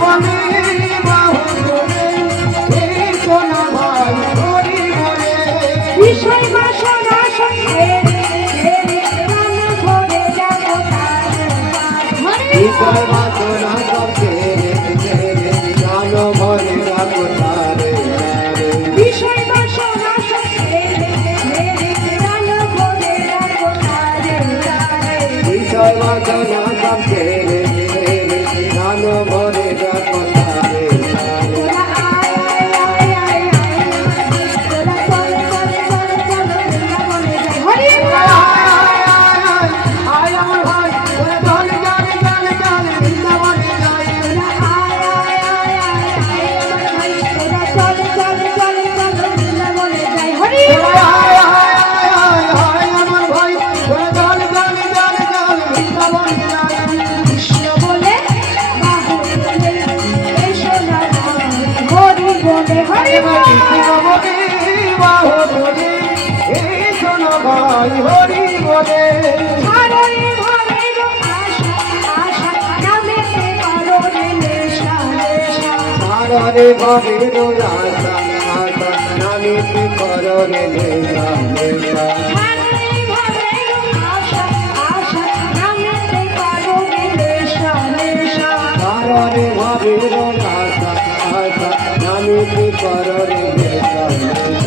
বনে বাহুরে এসো না ভাই হরি বনে বিষয় বাসনা সঙ্গে বিষয় বাসনা সঙ্গে জানো মনে রাখো তারে বিষয় বাসনা সঙ্গে বিষয় বাসনা সঙ্গে জানো মনে রাখো তারে হরি বলে সারে ভবের আশা আশা নামিতে কররে নেশা নেশা সারে ভবের আশা আশা নামিতে কররে নেশা নেশা